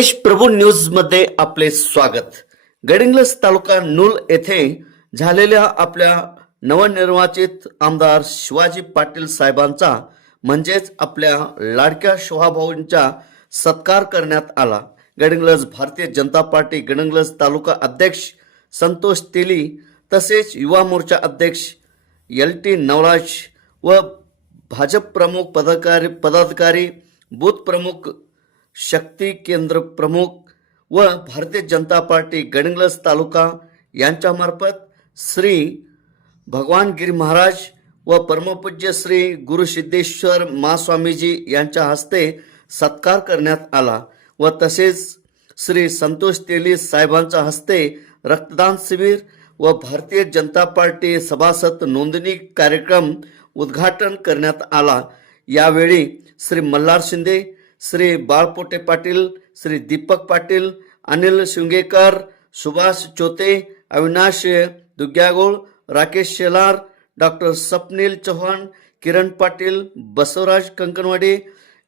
गणेश प्रभू न्यूजमध्ये आपले स्वागत. गडिंग्लस तालुका नूल येथे झालेल्या आपल्या नवनिर्वाचित आमदार शिवाजी पाटील साहेबांचा म्हणजेच आपल्या लाडक्या शोभाभाऊंचा सत्कार करण्यात आला. गडिंग्लस भारतीय जनता पार्टी गडिंग्लस तालुका अध्यक्ष संतोष तेली तसेच युवा मोर्चा अध्यक्ष एल टी नवराज व भाजप प्रमुख पदाधिकारी पदाधिकारी बूथ प्रमुख शक्ती केंद्र प्रमुख व भारतीय जनता पार्टी गडिंग्लज तालुका यांच्यामार्फत श्री भगवान गिरी महाराज व परमपूज्य श्री गुरु सिद्धेश्वर महास्वामीजी यांच्या हस्ते सत्कार करण्यात आला व तसेच श्री संतोष तेली साहेबांच्या हस्ते रक्तदान शिबिर व भारतीय जनता पार्टी सभासद नोंदणी कार्यक्रम उद्घाटन करण्यात आला. यावेळी श्री मल्हार शिंदे श्री बाळपोटे पाटील श्री दीपक पाटील अनिल शिंगेकर सुभाष चोते अविनाश दुग्यागोळ राकेश शेलार डॉक्टर स्वप्नील चव्हाण किरण पाटील बसवराज कंकणवाडे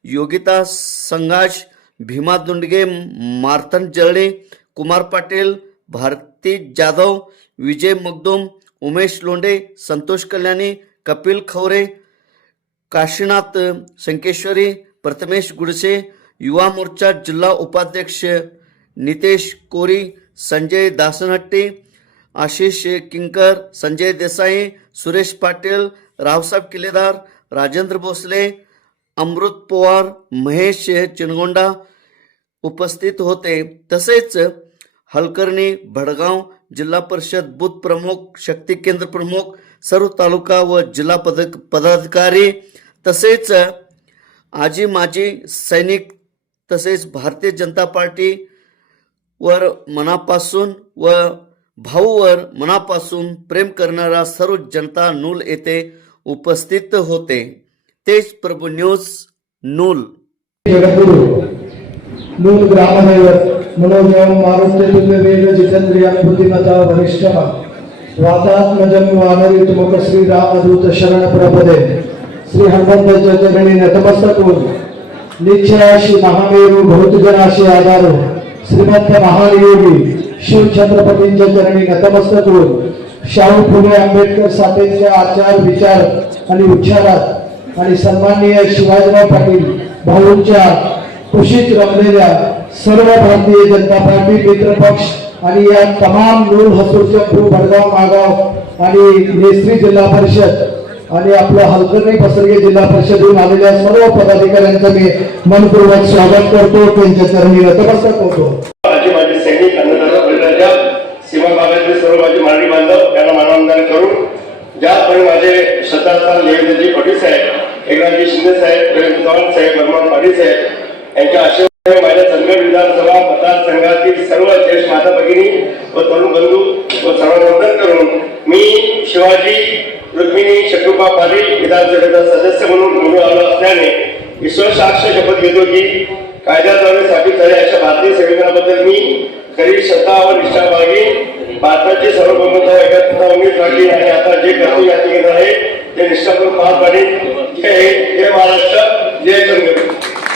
योगिता संघाश भीमा दुंडगे मार्थन जळणे कुमार पाटील भारती जाधव विजय मगदुम उमेश लोंडे संतोष कल्याणी कपिल खवरे काशीनाथ संकेश्वरी प्रथमेश गुडसे युवा मोर्चा जिल्हा उपाध्यक्ष नितेश कोरी संजय दासनहट्टी आशिष किंकर संजय देसाई सुरेश पाटील रावसाहेब किल्लेदार राजेंद्र भोसले अमृत पवार महेश चिनगोंडा उपस्थित होते. तसेच हलकर्णी भडगाव जिल्हा परिषद बूथ प्रमुख शक्ती केंद्र प्रमुख सर्व तालुका व जिल्हा पद पदाधिकारी. तसेच आजी माजी सैनिक तसेच भारतीय जनता पार्टी वर मनापासून व भाऊवर मनापासून प्रेम करणारा सर्व जनता नूल येथे उपस्थित होते. तेज प्रभू न्यूज नूल. नूल ग्रामदैवत मनोजव मारुत्य वेद जितेंद्रिय बुद्धिमता वरिष्ठ वातात्मजन वानरी तुमक श्री रामदूत शरण प्रपदे श्री हनुमंताच्या चरणी नतमस्तक होऊन निश्चयाशी महामेरू भौतजनाशी आधार। श्रीमंत महायोगी शिव छत्रपतींच्या चरणी नतमस्तक होऊन शाहू फुले आंबेडकर साठेंचे आचार विचार आणि उच्चारात आणि सन्माननीय शिवाजीराव पाटील भाऊंच्या कुशीत रमलेल्या सर्व भारतीय जनता पार्टी मित्र पक्ष आणि या तमाम नूर हसूरच्या भू भडगाव मागाव आणि नेसरी जिल्हा परिषद आणि आपलं हलकर्णी पसरगे जिल्हा परिषदेतून आलेल्या सर्व पदाधिकाऱ्यांचं मी मनपूर्वक स्वागत करतो. त्यांच्या चरणी नतमस्तक होतो माझे सैनिक अन्नदाता सीमा सर्व माझे मराठी बांधव यांना मानवंदन करून ज्याप्रमाणे माझे श्रद्धास्थान देवेंद्रजी पाटील साहेब एकनाथजी शिंदे साहेब रवींद्र चव्हाण साहेब भगवान पाटील साहेब यांच्या आशीर्वादाने माझ्या चंदगड विधानसभा मतदारसंघातील सर्व ज्येष्ठ माता भगिनी व तरुण बंधू व सर्वांना वंदन करून मी शिवाजी रुक्मिणी शत्रुपा पाटील विधानसभेचा सदस्य म्हणून निवडून आलो असल्याने ईश्वर साक्ष शपथ घेतो की कायद्याद्वारे स्थापित झाले अशा भारतीय संविधानाबद्दल मी खरी श्रद्धा व निष्ठा भारताचे भारताची सार्वभौमता एकत्र उमेद राखली आणि आता जे कर्तव्य याची घेत आहे ते निष्ठापूर्वक पार पाडेल जय जय महाराष्ट्र जय चंद्र